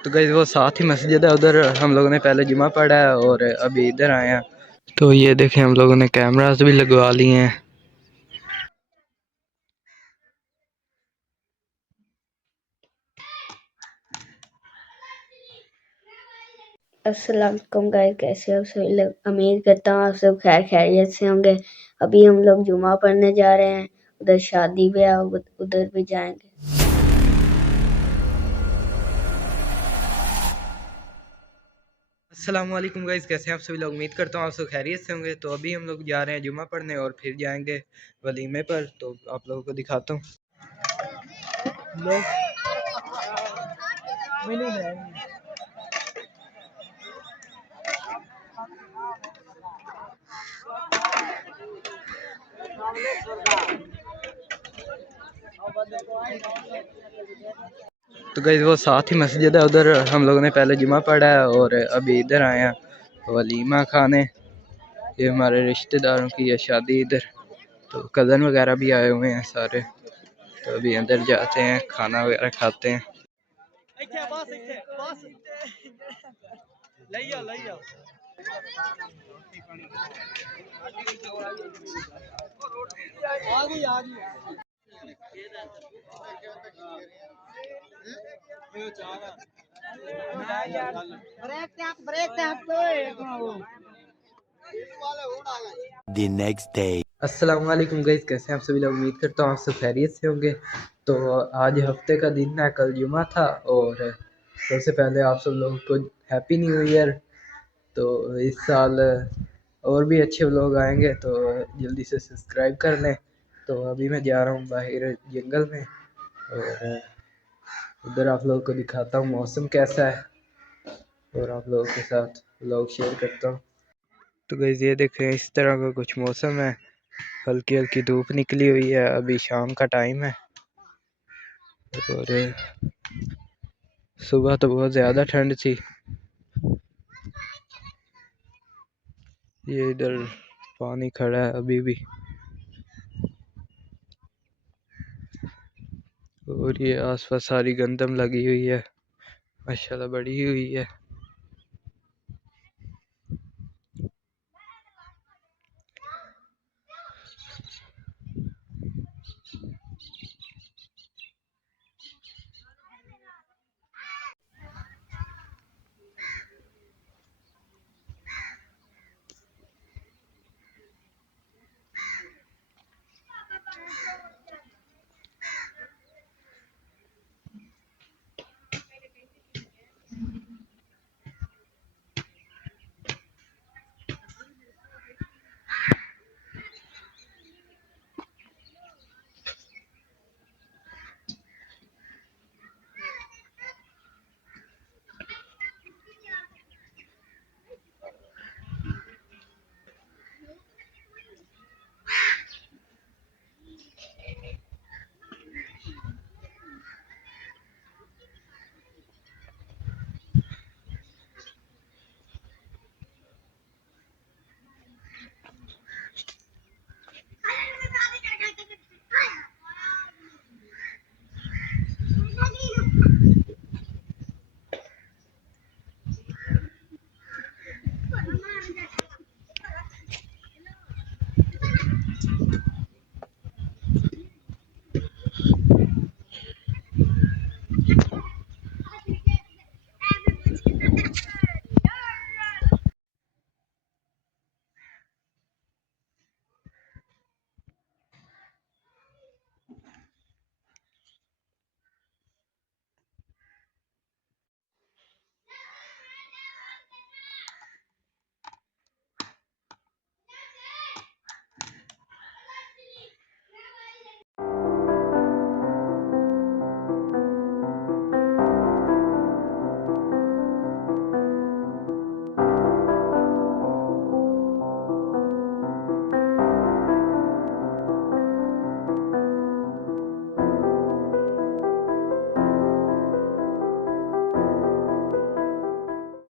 तो गाइस वो साथ ही मस्जिद है, उधर हम लोगों ने पहले जुमा पढ़ा है और अभी इधर आए हैं। तो ये देखें हम लोगों ने कैमरास भी लगवा लिए हैं। अस्सलाम वालेकुम गाइस, कैसे हो सभी लोग। उम्मीद करता हूँ आप सब खैर खैरियत से होंगे। अभी हम लोग जुमा पढ़ने जा रहे हैं, उधर शादी ब्याह उधर भी जाएंगे। अस्सलाम वालेकुम गाइस, कैसे हैं आप सभी लोग। उम्मीद करता हूँ आप सब खैरियत से होंगे। तो अभी हम लोग जा रहे हैं जुमा पढ़ने और फिर जाएंगे वलीमे पर। तो आप लोगों को दिखाता हूँ। तो गाइस वो साथ ही मस्जिद है, उधर हम लोगों ने पहले जुमा पढ़ा है और अभी इधर आए हैं वलीमा खाने। ये हमारे रिश्तेदारों की है शादी इधर, तो कज़न वगैरह भी आए हुए हैं सारे। तो अभी अंदर जाते हैं, खाना वगैरह खाते हैं। The next day. अस्सलाम वालेकुम गाइस, कैसे हैं आप सभी लोग। उम्मीद करता हूँ आप सब खैरियत से होंगे। तो आज हफ्ते का दिन है, कल जुमा था। और सबसे पहले आप सब लोगों को हैप्पी न्यू ईयर। तो इस साल और भी अच्छे लोग आएंगे, तो जल्दी से सब्सक्राइब कर लें। तो अभी मैं जा रहा हूँ बाहर जंगल में और उधर आप लोगों को दिखाता हूँ मौसम कैसा है और आप लोगों के साथ व्लॉग शेयर करता हूँ। तो गाइस ये देखें, इस तरह का कुछ मौसम है। हल्की हल्की धूप निकली हुई है, अभी शाम का टाइम है। और सुबह तो बहुत ज़्यादा ठंड थी। ये इधर पानी खड़ा है अभी भी, और ये आसपास सारी गंदम लगी हुई है, माशाल्लाह बड़ी हुई है।